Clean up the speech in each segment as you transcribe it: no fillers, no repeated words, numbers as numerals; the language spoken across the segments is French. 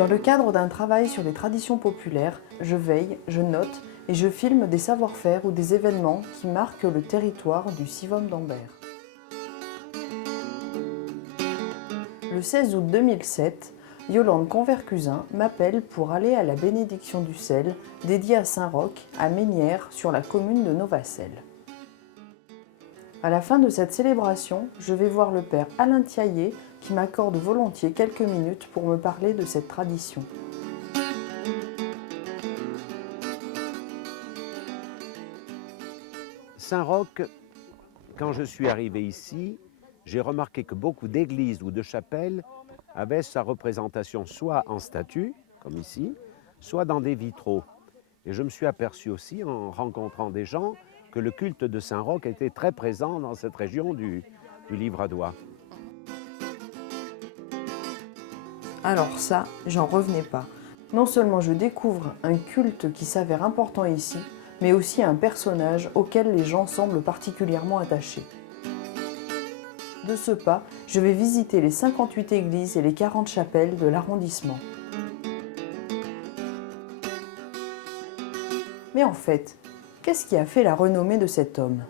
Dans le cadre d'un travail sur les traditions populaires, je veille, je note et je filme des savoir-faire ou des événements qui marquent le territoire du Sivom d'Ambert. Le 16 août 2007, Yolande Convercusin m'appelle pour aller à la bénédiction du sel dédiée à Saint-Roch, à Mesnières, sur la commune de Novacelles. À la fin de cette célébration, je vais voir le père Alain Thiaillet qui m'accorde volontiers quelques minutes pour me parler de cette tradition. Saint-Roch, quand je suis arrivé ici, j'ai remarqué que beaucoup d'églises ou de chapelles avaient sa représentation soit en statue, comme ici, soit dans des vitraux. Et je me suis aperçu aussi, en rencontrant des gens, que le culte de Saint-Roch était très présent dans cette région du Livradois. Alors ça, j'en revenais pas. Non seulement je découvre un culte qui s'avère important ici, mais aussi un personnage auquel les gens semblent particulièrement attachés. De ce pas, je vais visiter les 58 églises et les 40 chapelles de l'arrondissement. Mais en fait, qu'est-ce qui a fait la renommée de cet homme ?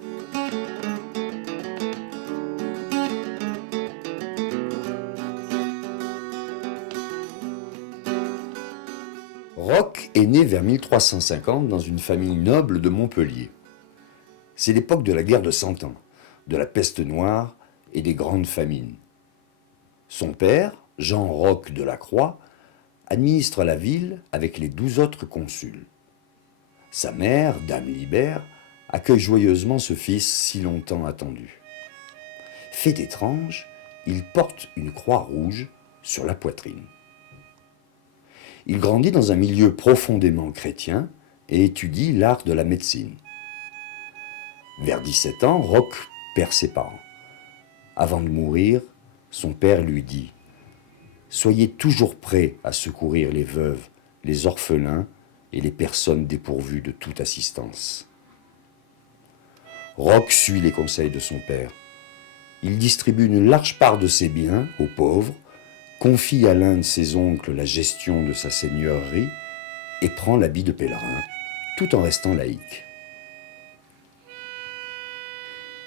Roch est né vers 1350 dans une famille noble de Montpellier. C'est l'époque de la guerre de Cent Ans, de la peste noire et des grandes famines. Son père, Jean Roch de la Croix, administre la ville avec les 12 autres consuls. Sa mère, Dame Libère, accueille joyeusement ce fils si longtemps attendu. Fait étrange, il porte une croix rouge sur la poitrine. Il grandit dans un milieu profondément chrétien et étudie l'art de la médecine. Vers 17 ans, Roch perd ses parents. Avant de mourir, son père lui dit « Soyez toujours prêts à secourir les veuves, les orphelins et les personnes dépourvues de toute assistance. » Roch suit les conseils de son père. Il distribue une large part de ses biens aux pauvres, confie à l'un de ses oncles la gestion de sa seigneurie et prend l'habit de pèlerin, tout en restant laïque.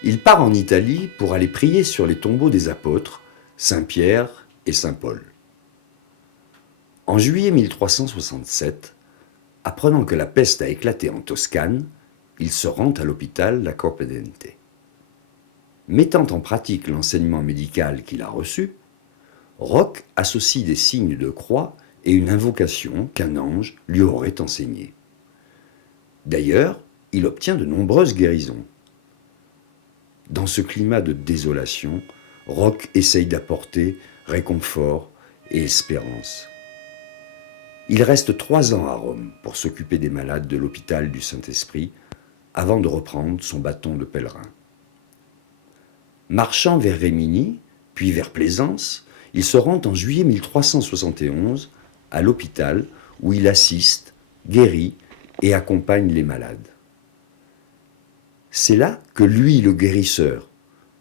Il part en Italie pour aller prier sur les tombeaux des apôtres, Saint Pierre et Saint Paul. En juillet 1367, apprenant que la peste a éclaté en Toscane, il se rend à l'hôpital La Corpedente. Mettant en pratique l'enseignement médical qu'il a reçu, Roch associe des signes de croix et une invocation qu'un ange lui aurait enseignée. D'ailleurs, il obtient de nombreuses guérisons. Dans ce climat de désolation, Roch essaye d'apporter réconfort et espérance. Il reste 3 ans à Rome pour s'occuper des malades de l'hôpital du Saint-Esprit avant de reprendre son bâton de pèlerin. Marchant vers Rimini, puis vers Plaisance, il se rend en juillet 1371 à l'hôpital où il assiste, guérit et accompagne les malades. C'est là que lui, le guérisseur,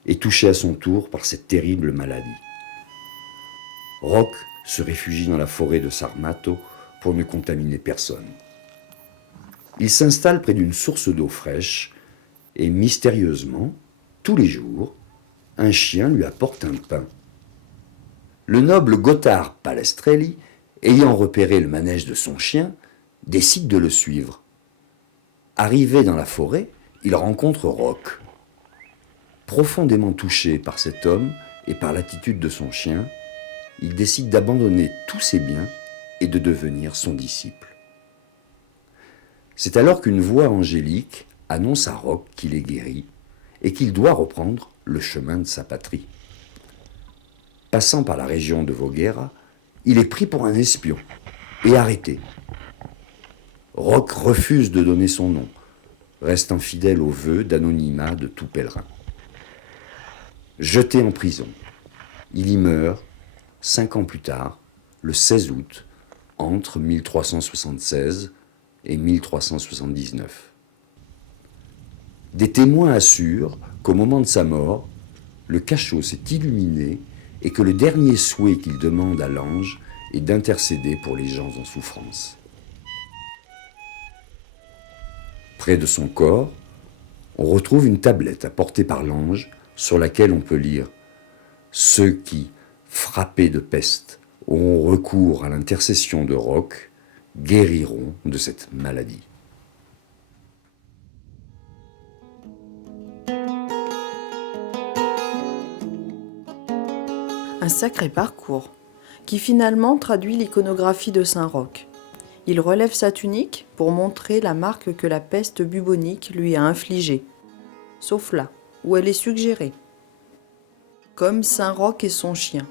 est touché à son tour par cette terrible maladie. Roch se réfugie dans la forêt de Sarmato pour ne contaminer personne. Il s'installe près d'une source d'eau fraîche et mystérieusement, tous les jours, un chien lui apporte un pain. Le noble Gothard Palestrelli, ayant repéré le manège de son chien, décide de le suivre. Arrivé dans la forêt, il rencontre Roch. Profondément touché par cet homme et par l'attitude de son chien, il décide d'abandonner tous ses biens et de devenir son disciple. C'est alors qu'une voix angélique annonce à Roch qu'il est guéri et qu'il doit reprendre le chemin de sa patrie. Passant par la région de Voghera, il est pris pour un espion et arrêté. Roch refuse de donner son nom, restant fidèle au vœu d'anonymat de tout pèlerin. Jeté en prison, il y meurt 5 ans plus tard, le 16 août, entre 1376 et 1379. Des témoins assurent qu'au moment de sa mort, le cachot s'est illuminé et que le dernier souhait qu'il demande à l'ange et d'intercéder pour les gens en souffrance. Près de son corps, on retrouve une tablette apportée par l'ange sur laquelle on peut lire « Ceux qui, frappés de peste, auront recours à l'intercession de Roch, guériront de cette maladie. » Un sacré parcours, qui finalement traduit l'iconographie de Saint Roch. Il relève sa tunique pour montrer la marque que la peste bubonique lui a infligée, sauf là où elle est suggérée. Comme Saint Roch et son chien.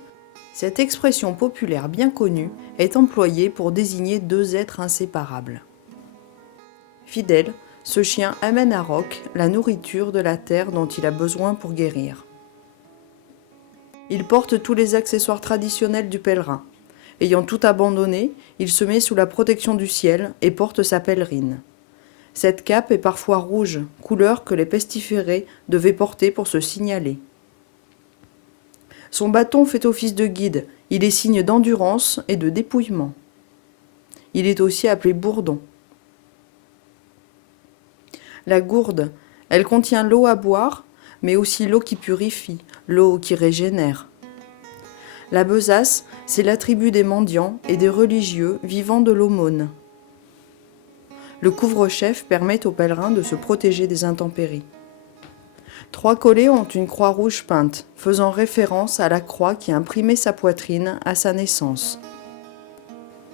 Cette expression populaire bien connue est employée pour désigner deux êtres inséparables. Fidèle, ce chien amène à Roch la nourriture de la terre dont il a besoin pour guérir. Il porte tous les accessoires traditionnels du pèlerin. Ayant tout abandonné, il se met sous la protection du ciel et porte sa pèlerine. Cette cape est parfois rouge, couleur que les pestiférés devaient porter pour se signaler. Son bâton fait office de guide, il est signe d'endurance et de dépouillement. Il est aussi appelé bourdon. La gourde, elle contient l'eau à boire, mais aussi l'eau qui purifie, l'eau qui régénère. La besace, c'est l'attribut des mendiants et des religieux vivant de l'aumône. Le couvre-chef permet aux pèlerins de se protéger des intempéries. 3 collets ont une croix rouge peinte, faisant référence à la croix qui imprimait sa poitrine à sa naissance.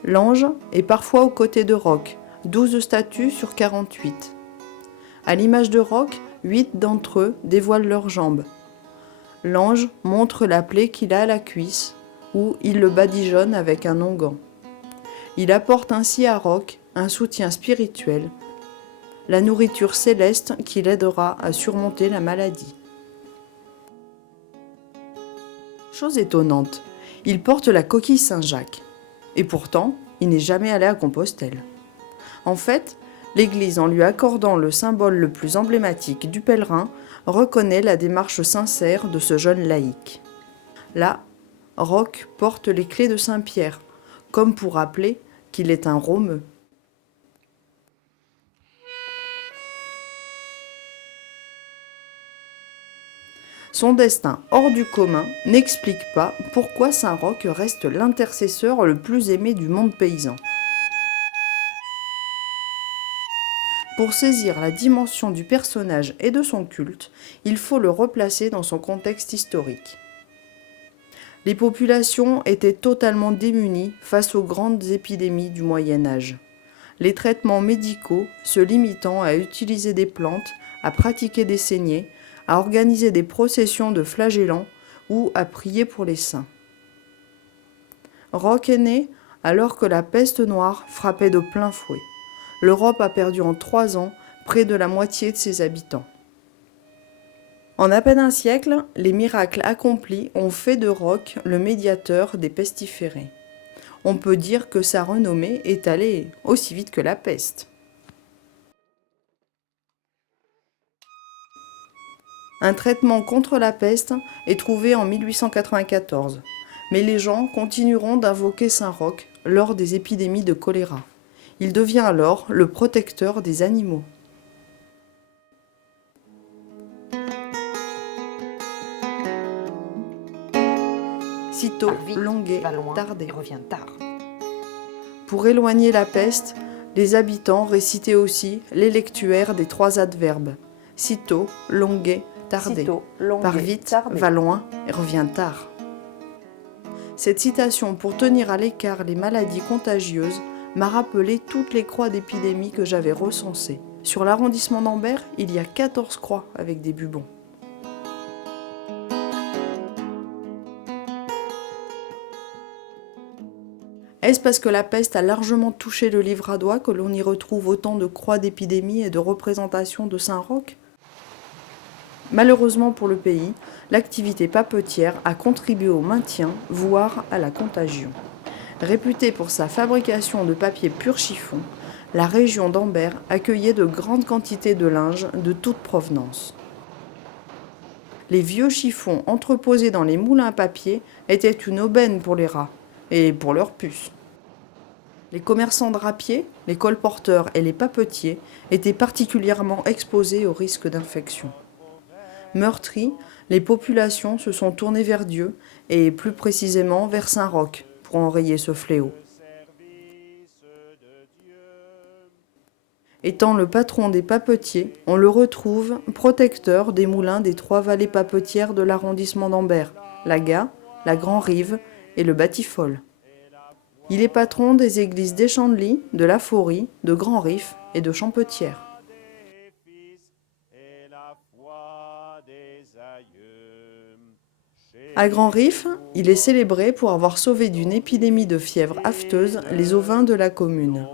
L'ange est parfois aux côtés de Roch, 12 statues sur 48. À l'image de Roch, 8 d'entre eux dévoilent leurs jambes. L'ange montre la plaie qu'il a à la cuisse, où il le badigeonne avec un onguent. Il apporte ainsi à Roch un soutien spirituel, la nourriture céleste qui l'aidera à surmonter la maladie. Chose étonnante, il porte la coquille Saint-Jacques. Et pourtant, il n'est jamais allé à Compostelle. En fait, l'Église, en lui accordant le symbole le plus emblématique du pèlerin, reconnaît la démarche sincère de ce jeune laïc. Là, Roch porte les clés de Saint-Pierre, comme pour rappeler qu'il est un Romeux. Son destin hors du commun n'explique pas pourquoi Saint Roch reste l'intercesseur le plus aimé du monde paysan. Pour saisir la dimension du personnage et de son culte, il faut le replacer dans son contexte historique. Les populations étaient totalement démunies face aux grandes épidémies du Moyen-Âge. Les traitements médicaux se limitant à utiliser des plantes, à pratiquer des saignées, à organiser des processions de flagellants ou à prier pour les saints. Roch est né alors que la peste noire frappait de plein fouet. L'Europe a perdu en 3 ans près de la moitié de ses habitants. En à peine un siècle, les miracles accomplis ont fait de Roch le médiateur des pestiférés. On peut dire que sa renommée est allée aussi vite que la peste. Un traitement contre la peste est trouvé en 1894, mais les gens continueront d'invoquer Saint Roch lors des épidémies de choléra. Il devient alors le protecteur des animaux. Sitôt, Longuet, tardait. Revient tard. Pour éloigner la peste, les habitants récitaient aussi l'électuaire des 3 adverbes. Sitôt, Longuet, tardait. Part vite, va loin et revient tard. Cette citation pour tenir à l'écart les maladies contagieuses m'a rappelé toutes les croix d'épidémie que j'avais recensées. Sur l'arrondissement d'Ambert, il y a 14 croix avec des bubons. Est-ce parce que la peste a largement touché le Livradois que l'on y retrouve autant de croix d'épidémie et de représentations de Saint Roch ? Malheureusement pour le pays, l'activité papetière a contribué au maintien, voire à la contagion. Réputée pour sa fabrication de papier pur chiffon, la région d'Ambert accueillait de grandes quantités de linge de toute provenance. Les vieux chiffons entreposés dans les moulins à papier étaient une aubaine pour les rats. et pour leurs puces. Les commerçants drapiers, les colporteurs et les papetiers étaient particulièrement exposés au risque d'infection. Meurtries, les populations se sont tournées vers Dieu et plus précisément vers Saint-Roch pour enrayer ce fléau. Étant le patron des papetiers, on le retrouve protecteur des moulins des 3 vallées papetières de l'arrondissement d'Ambert, la Gât, la Grand-Rive et le Batifolle. Il est patron des églises d'Échandely, de La Faurie, de Grand-Rif et de Champetière. À Grand-Rif, il est célébré pour avoir sauvé d'une épidémie de fièvre afteuse les ovins de la commune.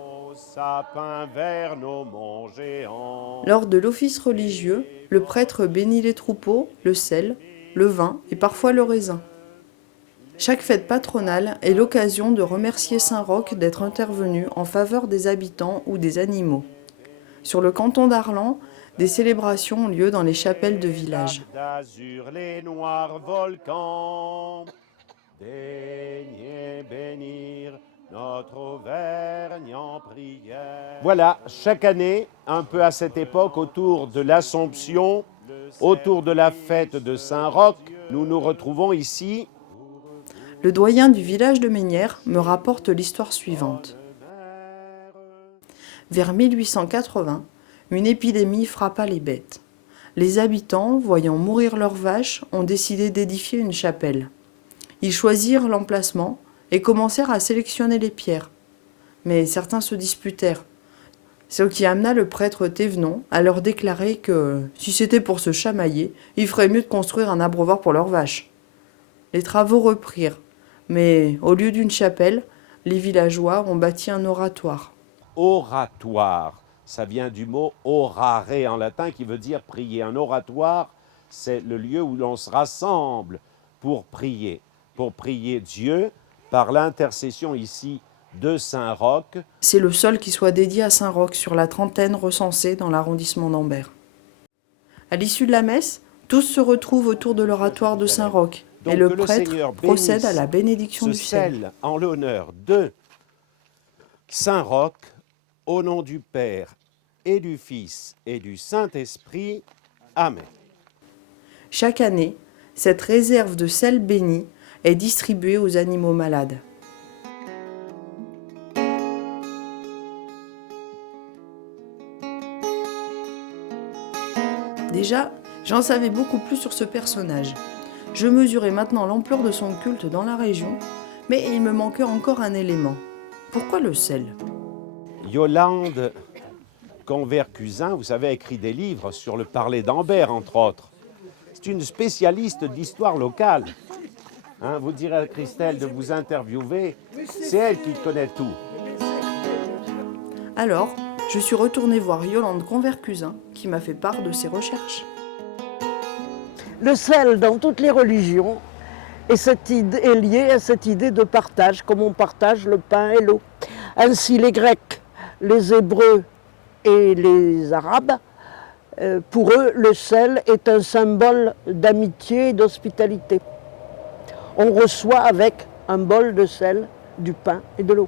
Lors de l'office religieux, le prêtre bénit les troupeaux, le sel, le vin et parfois le raisin. Chaque fête patronale est l'occasion de remercier Saint-Roch d'être intervenu en faveur des habitants ou des animaux. Sur le canton d'Arlan, des célébrations ont lieu dans les chapelles de village. Voilà, chaque année, un peu à cette époque, autour de l'Assomption, autour de la fête de Saint-Roch, nous nous retrouvons ici. Le doyen du village de Mesnières me rapporte l'histoire suivante. Vers 1880, une épidémie frappa les bêtes. Les habitants, voyant mourir leurs vaches, ont décidé d'édifier une chapelle. Ils choisirent l'emplacement et commencèrent à sélectionner les pierres. Mais certains se disputèrent, ce qui amena le prêtre Thévenon à leur déclarer que, si c'était pour se chamailler, il ferait mieux de construire un abreuvoir pour leurs vaches. Les travaux reprirent, mais au lieu d'une chapelle, les villageois ont bâti un oratoire. Oratoire, ça vient du mot orare en latin qui veut dire prier. Un oratoire, c'est le lieu où l'on se rassemble pour prier Dieu par l'intercession ici de Saint-Roch. C'est le seul qui soit dédié à Saint-Roch sur la trentaine recensée dans l'arrondissement d'Ambert. À l'issue de la messe, tous se retrouvent autour de l'oratoire de Saint-Roch et le prêtre procède à la bénédiction du sel. En l'honneur de Saint-Roch, au nom du Père et du Fils et du Saint-Esprit. Amen. Chaque année, cette réserve de sel béni est distribuée aux animaux malades. Déjà, j'en savais beaucoup plus sur ce personnage. Je mesurais maintenant l'ampleur de son culte dans la région, mais il me manquait encore un élément. Pourquoi le sel ? Yolande Convercusin, vous savez, a écrit des livres sur le parler d'Ambert, entre autres. C'est une spécialiste d'histoire locale. Vous direz à Christelle de vous interviewer, c'est elle qui connaît tout. Alors, je suis retournée voir Yolande Convercusin, qui m'a fait part de ses recherches. Le sel, dans toutes les religions, est lié à cette idée de partage, comme on partage le pain et l'eau. Ainsi, les Grecs, les Hébreux et les Arabes, pour eux, le sel est un symbole d'amitié et d'hospitalité. On reçoit avec un bol de sel du pain et de l'eau.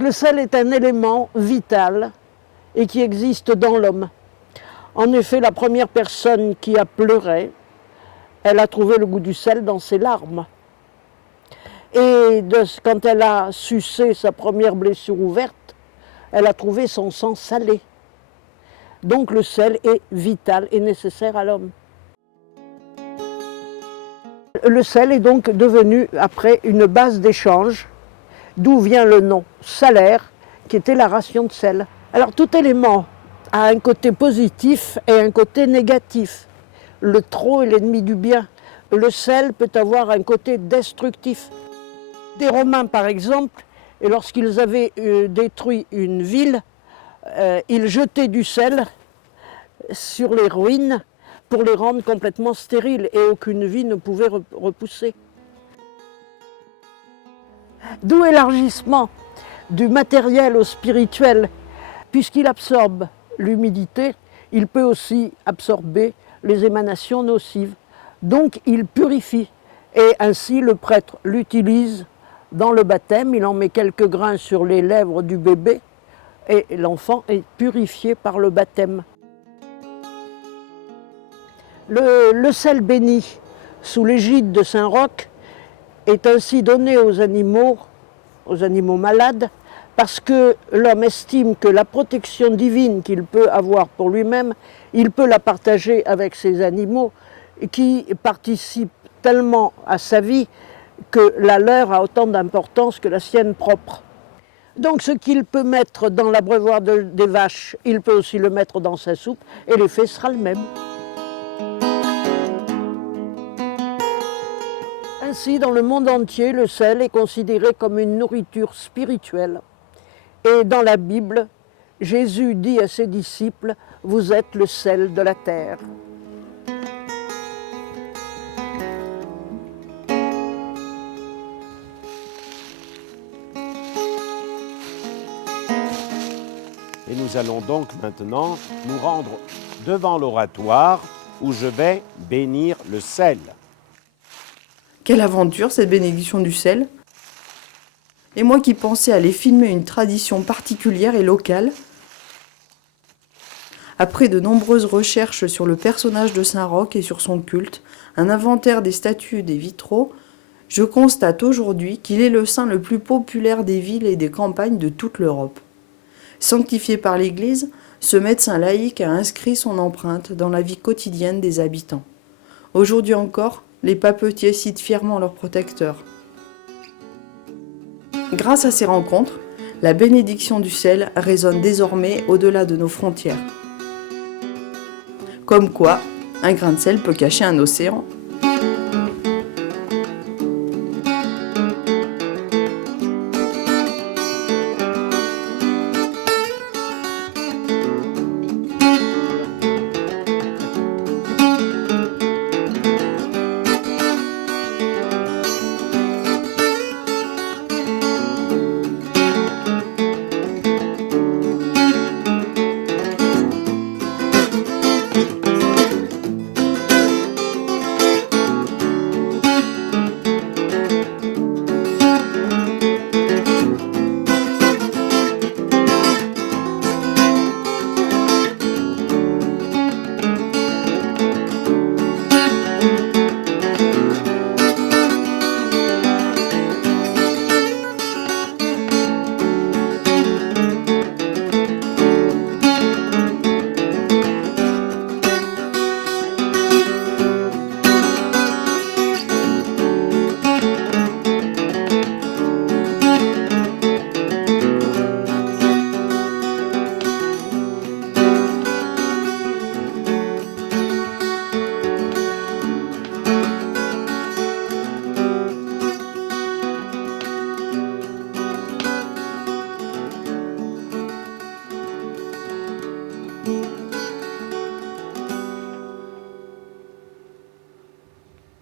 Le sel est un élément vital et qui existe dans l'homme. En effet, la première personne qui a pleuré, elle a trouvé le goût du sel dans ses larmes. Et quand elle a sucé sa première blessure ouverte, elle a trouvé son sang salé. Donc le sel est vital et nécessaire à l'homme. Le sel est donc devenu après une base d'échange, d'où vient le nom salaire, qui était la ration de sel. Alors tout élément a un côté positif et un côté négatif. Le trop est l'ennemi du bien. Le sel peut avoir un côté destructif. Des Romains, par exemple, et lorsqu'ils avaient détruit une ville, ils jetaient du sel sur les ruines pour les rendre complètement stériles et aucune vie ne pouvait repousser. D'où élargissement du matériel au spirituel, puisqu'il absorbe l'humidité, il peut aussi absorber les émanations nocives. Donc il purifie Et ainsi, le prêtre l'utilise dans le baptême. Il en met quelques grains sur les lèvres du bébé et l'enfant est purifié par le baptême. Le sel béni sous l'égide de Saint-Roch est ainsi donné aux animaux malades, parce que l'homme estime que la protection divine qu'il peut avoir pour lui-même, il peut la partager avec ces animaux qui participent tellement à sa vie que la leur a autant d'importance que la sienne propre. Donc ce qu'il peut mettre dans l'abreuvoir des vaches, il peut aussi le mettre dans sa soupe et l'effet sera le même. Ainsi, dans le monde entier, le sel est considéré comme une nourriture spirituelle. Et dans la Bible, Jésus dit à ses disciples, « Vous êtes le sel de la terre ». Et nous allons donc maintenant nous rendre devant l'oratoire où je vais bénir le sel. Quelle aventure cette bénédiction du sel! Et moi qui pensais aller filmer une tradition particulière et locale, après de nombreuses recherches sur le personnage de Saint-Roch et sur son culte, un inventaire des statues et des vitraux, je constate aujourd'hui qu'il est le saint le plus populaire des villes et des campagnes de toute l'Europe. Sanctifié par l'Église, ce médecin laïque a inscrit son empreinte dans la vie quotidienne des habitants. Aujourd'hui encore, les papetiers citent fièrement leur protecteur. Grâce à ces rencontres, la bénédiction du sel résonne désormais au-delà de nos frontières. Comme quoi, un grain de sel peut cacher un océan.